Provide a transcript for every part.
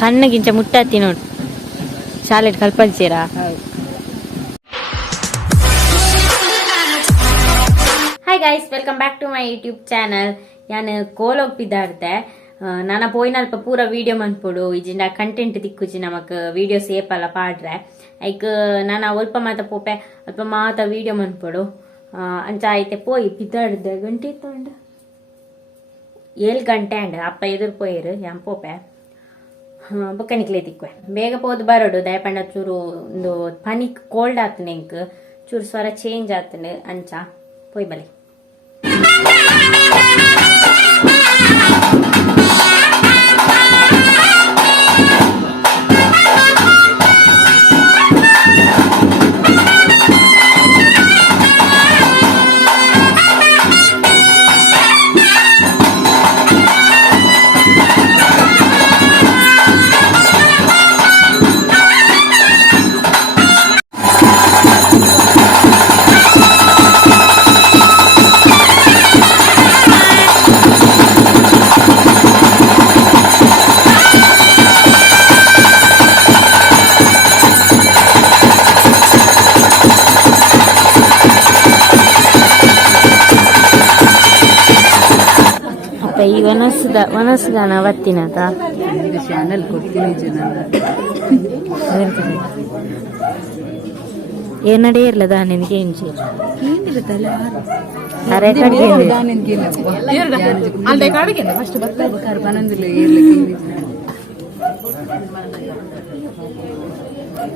ಕಣ್ಣಗಿಂಚ ಮುಟ್ಟಾತಿ ನೋಡಿ ಶಾಲೆ ಕಲ್ಪಲ್ಸೀರಾ. Hi guys, welcome back to my YouTube channel. ನಾನು ಕೋಲೋಗ್ಪಿದ್ದಾಡ್ದೆ ನಾನು ಪೋಯಿನಲ್ಪ ಪೂರ ವೀಡಿಯೋ ಮನ್ಪೊಡು ಇಜಿಂಡ ಕಂಟೆಂಟ್ ದಿಕ್ಕುಜಿ ನಮಕ್ ವೀಡಿಯೋ ಸೇಪಲ್ಲ ಪಾಡ್ರೆ ಐಕ್ ನಾನು ಅಲ್ಪ ಮಾತ ಪೋಪೆ ಅಲ್ಪ ಮಾತ ವೀಡಿಯೋ ಮನ್ಪೊಡು ಅಂಚ ಐತೆ ಪೋಯಿ ಪಿದ್ದಾಡ್ದೆ ಗಂಟೆ ಇತ್ತಂಡ 7 ಗಂಟೆ ಅಂಡ್ ಅಪ್ಪ ಎದುರು ಪೋಯಿರು ಯಾನ್ ಪೋಪೆ ಬೊಕ್ಕನಿಕ್ಲೆ ತಿಕ್ವೆ ಬೇಗ ಪೋದು ಬರೋಡು ದಯಪಂಡ ಚೂರು ಒಂದು ಪನಿ ಕೋಲ್ಡ್ ಆತನೆ ಇಂಕ್ ಚೂರು ಸ್ವರ ಚೇಂಜ್ ಆತನೆ ಅಂಚ ಪೋಯ್ ಬಲಿ. ಈ ವನಸ್ಗಾನ ಅವತ್ತಿನದ ಚಾನಲ್ ಕೊಡ್ತೀನಿ ಏನಡೇ ಇರ್ಲದ ನಿನಗೆ ಇಂಚಿ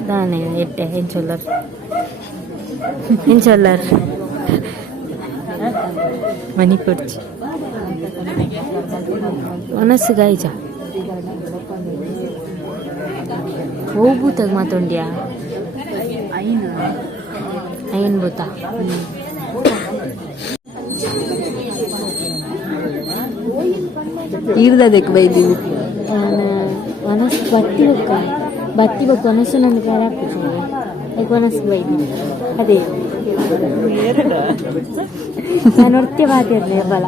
ದಾನೆ ಎಟ್ಟೆ ಹೆಂಚೊಲ್ಲರ್ ಮನಿ ಕೊಡ್ಚಿ ಒನಸು ಗಾಯ್ಜ ಹೋಗ್ಬೂತಾಗ ಮಾತೊಂಡ್ಯಾ ಅಯ್ಯನ್ ಬೂತಾ ಈರ್ದಕ್ಕೆ ಬೈದೀವಿ ಒನಸು ಬತ್ತಿ ಬಕ್ಕ ಒನಸು ನನ್ನ ಕರೆ ಹಾಕ್ತೀವಿ ಯಾಕೆ ಒನಸು ಬೈದಿ ಅದೇ ನಾನು ಹೊರ್ತಿ ಬಾತಿರ್ಲಿ ಬಲ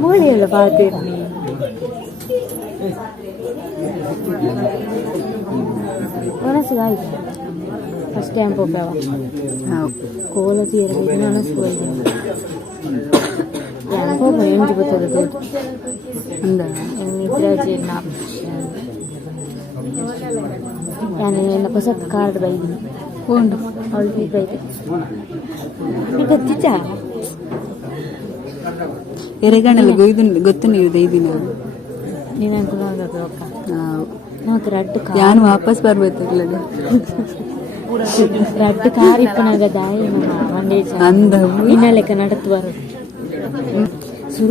ಮೂಳೆಯಲ್ಲ ಬಾತಿರ್ಲಿ ಒನಸು ಆಯ್ತು ಫಸ್ಟ್ ಟೈಮ್ ಪೋಪವ ಕೋಲ ತೀರ್ಬೇಕು ಒನಸು ಹೋಯ್ತು ಹೋಗ ಎಂಟು ಗೊತ್ತದ ಅಂದ ನಿದ್ರಾಜಿ ನಾನು ನನ್ನ ಹೊಸ ಕಾರ್ಡ್ ಬೈದಿನಿ ಉಂಡು ಅವಳು ಫೀ ಬೈದೆ ಗೊತ್ತಿಚ್ಚ ಎರೆಗಣ್ಣಲ್ಲಿ ಗೊತ್ತು ನೀವು ದೈದಿನ ನೀನು ಅನ್ಕೊಂಡು ಅಕ್ಕ నాకు రెడ్ కార్ యాను వాపస్ ಬರ್ಬೇಕಲ್ಲ రెడ్ కార్ ఇప్పనాగ దాయి ನಮ್ಮ ಒಂದೇ ಅಂದ ಇನ್ನಲೆಕ್ಕ ನಡತ್ತು ಬರು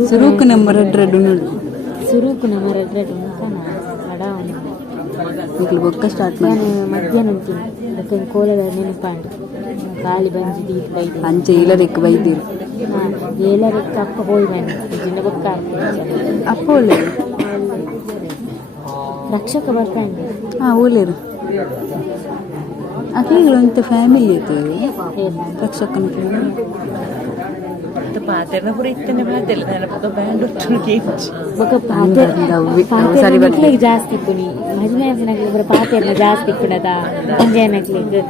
ಸುರುಕು ನಮ್ಮ రెడ్ ನೋಡಿ ಸುರುಕು ನಮ್ಮ రెడ్ ಉಂತಾನ ಬಡ ಇಕ್ಲು ಬೊಕ್ಕ ಸ್ಟಾರ್ಟ್ ಮಾಡಿ ಮಧ್ಯಾಹ್ನ ಅಂತೀನಿ ಅದಕ್ಕೆ ಕೋಲದ ನೆನಪಾಂಡು ಗಾಳಿ ಬಂಜಿ ದೀಟ್ ಬೈದು ಅಂಚೆ ಇಲ್ಲದಕ್ಕೆ ಬೈದಿರು ಏಲರೆಕ್ಕ ಅಪ್ಪ ಹೋಯ್ ಬನ್ನಿ ಜಿನ್ನ ಬೊಕ್ಕ ಅಪ್ಪ ಒಳ್ಳೆ ರಕ್ಷಕ ಬರ್ತಾಂಡೆ ಒಳ್ಳೆರು ಅಕ್ಕಿಗಳು ಅಂತ ಫ್ಯಾಮಿಲಿ ಇರ್ತದೆ ರಕ್ಷಕನ ಪಾತೆರ್ನ ಪೂರ ಇತ್ತನೆ ಪಾತೆರ್ಲ ನೆನಪದ ಬ್ಯಾಂಡ್ ಪಾತೆರ್ನ ಜಾಸ್ತಿ ಇಪ್ಪುನಿ ಮದುವೆ ಆಸನಕ್ಕೆ ಬರ ಪಾತೆರ್ನ ಜಾಸ್ತಿ ಇಪ್ಪುನದ ಅಂಜನಕ್ಲಿಗೆ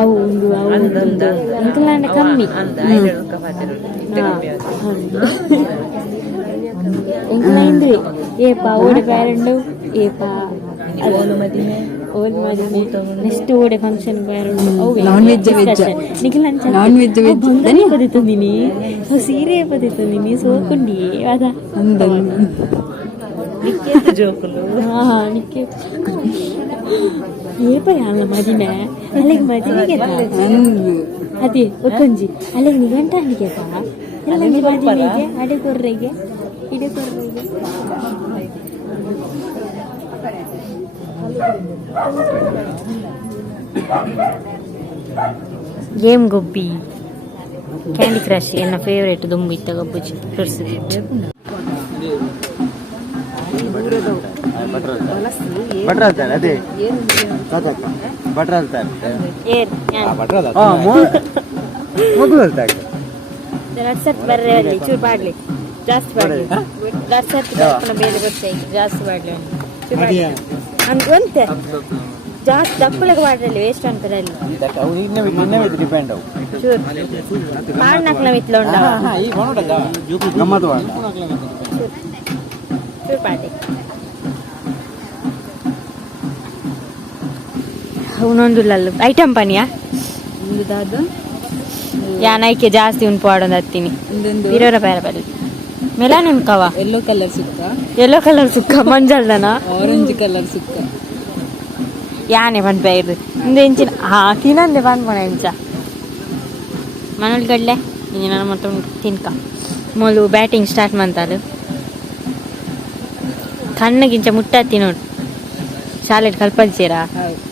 ಅವು ಉಂಡು ಅವು ಉಂಡು ಇಂಕಲಾಂಡ ಕಮ್ಮಿ ಎಂಕಲ ಇಂದ್ರಿ ಏಪ ಓಡೆ ಬ್ಯಾರಂಡು ಏಪ ಓಲ್ ಮದಿಮೆ ನೆಕ್ಸ್ಟ್ ಓಡೆ ಫಂಕ್ಷನ್ ಬ್ಯಾರಂಡು ನಾನ್ ವೆಜ್ ನಾನ್ ವೆಜ್ ಬಂದನೆ ಪದಿತಂದಿನಿ ಸೀರೆ ಪದಿತಂದಿನಿ ಸೋಕುಂಡಿ ಅದ ಅಂದ ನಿಕ್ಕೆ ಜೋಕುಲು ನಿಕ್ಕೆ ಏಪ ಯಾಲ ಮದಿಮೆ ಅಲ್ಲಿಗೆ ಮದಿಮೆಗೆ ಅದೇ ಒಕ್ಕಂಜಿ ಅಲ್ಲಿಗೆ ನಿಗಂಟ ಅಲ್ಲಿಗೆಪ ಎಲ್ಲ ಮದಿಮೆಗೆ ಅಡೆಕೊರ್ರೆಗೆ ಇಡೆಕೊರ್ರೆಗೆ ಗೇಮ್ ಗೊಬ್ಬಿ ಕ್ಯಾಂಡಿ ಕ್ರಶ್ ಎನ್ನ ಫೇವ್ರೇಟ್ ದುಂಬು ಇತ್ತ ಗೊಬ್ಬುಜಿ ತೋರಿಸಿದ್ವಿ ರಸತ್ ಬರ್ರೆ ಅಲ್ಲಿ ಚೂರು ಪಾಡ್ಲಿ ಜಾಸ್ತಿ ಪಾಡ್ಲಿ ರಸತ್ ಬರ್ಪನ ಬೇರೆ ಗೊತ್ತೇ ಜಾಸ್ತಿ ಪಾಡ್ಲಿ ಚೂರು ಪಾಡ್ಲಿ ಅಂತೆ ಜಾಸ್ತಿ ದಪ್ಪಳಗೆ ಪಾಡ್ರಲ್ಲಿ ವೇಸ್ಟ್ ಅಂತಾರೆ ಅಲ್ಲಿ ಚೂರು ಪಾಡ್ನಾಕ್ಲ ಮಿತ್ಲ ಉಂಡ ಚೂರು ಪಾಡ್ಲಿ ಇನ್ನೊಂದು ಐಟಮ್ ಪನಿಯಾ ಇಂದುದಾದ ಯಾನೈಕೆ ಜಾಸ್ತಿ ಉಂಟು ಪಾಡೋದು ಹತ್ತೀನಿ ಇರೋರ ಬೇರೆ ಬೇರೆ ಮೆಲಾ ನಿಮ್ಕವ ಯೆಲ್ಲೋ ಕಲರ್ ಸುಕ್ಕ ಯೆಲ್ಲೋ ಕಲರ್ ಸುಕ್ಕ ಮಂಜಲ್ದನ ಆರೆಂಜ್ ಕಲರ್ ಸುಕ್ಕ ಯಾನೆ ಬಂದ್ ಬೇಯ್ದು ಇಂದು ಇಂಚಿನ ತಿನ್ನಂದೆ ಬಂದ್ ಮನೆ ಇಂಚ ಮನೇಲಿ ಗಡ್ಲೆ ಇಂಜಿನ ಮತ್ತೆ ತಿನ್ಕ ಮೊಲು ಬ್ಯಾಟಿಂಗ್ ಸ್ಟಾರ್ಟ್ ಮಾಡ್ತಾರೆ ಕಣ್ಣಿಗಿಂಚ ಮುಟ್ಟತ್ತಿ ನೋಡು ಶಾಲೆಗೆ ಕಲ್ಪಲ್ಸೀರಾ ಹೌದು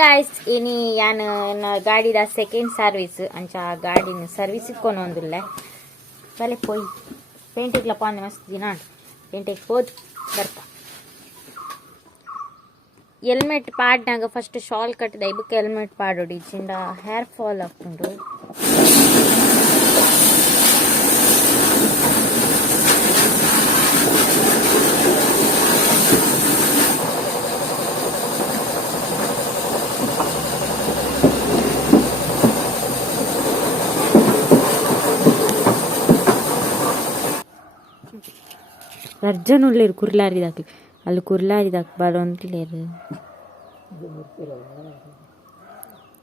गाइस इनी यान गाड़ी दा सेकेंड सर्विस अंचा गाड़ी सर्विस कोनोंदुल्ले भले पोई पेंटिंग ला पांदे मस्त दिना पेंटिंग पोद बर्ता हेल्मेट पाड्नाग फस्ट शाल कट्टिद इबक हेल्मेट पाडोडी चिंड हेयर फॉल आगुंटु अर्जन उल्लेर कुर्लारी दाखले ಅಲ್ಲಿ ಕುರ್ಲಾರಿ ದಾಕ್ ಬರೋಂತಿಲೇರು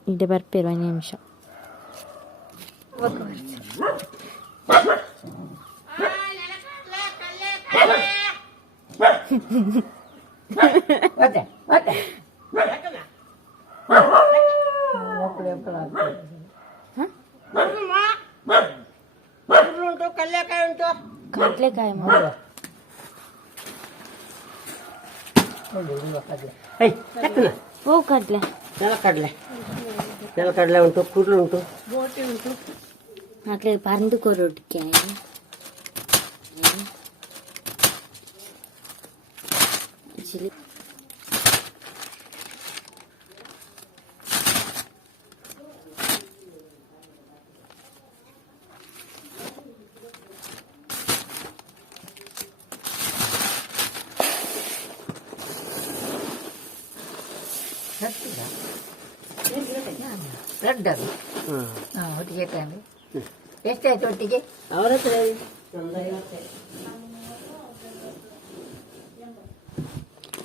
ಇದೆ ಬರ್ಪೇರು ಒಂದು ನಿಮಿಷ ಕಡ್ಲೆಕಾಯಿ ಕಡ್ಲೆ ನೆಲಕಡಲೆ ಉಂಟು ಕುರ್ಲು ಉಂಟು ಬೋಟಿ ಉಂಟು ಮಕ್ಕಳಿಗೆ ಪರಂದು ಕೊರೊಟ್ಟಿಗೆ ಚಿಲಿ ರೆಡ್ ಅದು ಒಟ್ಟಿಗೆ ಎಷ್ಟಾಯ್ತು ಒಟ್ಟಿಗೆ? ಅವ್ರ ಹತ್ರ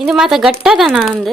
ಇದು ಮಾತ್ರ ಗಟ್ಟದನ ಒಂದು